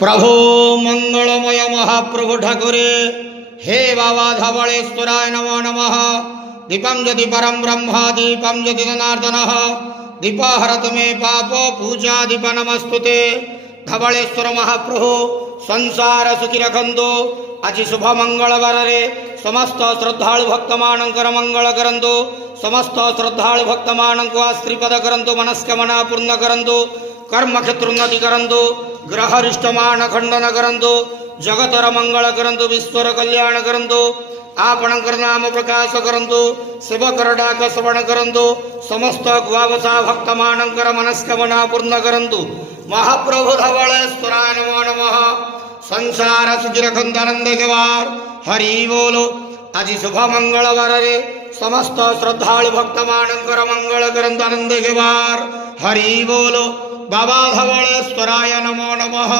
प्रभो मंगलमय महाप्रभु ठाकुरे हे बाबा धवलेश्वराय नमो नमः। दीपं ज्योति परम ब्रह्म दीपं ज्योति जनार्दन दीपहरत मे पाप पूजा दीप नमस्तुते। धवलेश्वर महाप्रभु संसार सुखी रखंतु। आज शुभ मंगलवार रे समस्त श्रद्धालु भक्त मानकर मंगल करंतु। समस्त श्रद्धालु भक्त मानक आश्रीपद करंतु। मनस्कामना पूर्ण करंतु। कर्म क्षेत्र उन्नति करंतु। ग्रह रिष्टमान खंडन करंतु। जगतर मंगल करंतु। विश्वर कल्याण करंतु। आपणकर नाम प्रकाश करंतु। शिवकर डाक श्रवण करंतु। समस्त गुआवसा भक्त मानकर मनस्कामना पूर्ण करंतु। महाप्रभु धवलेश्वराय नमो नमः। संसार सुखी रखंतु आनंद केवार हरि बोलो। आज शुभ मंगलवार रे समस्त श्रद्धालु भक्त मानकर मंगल करंतु आनंद केवार हरि बोलो। बाबा धवलेश्वराय नमो नमः।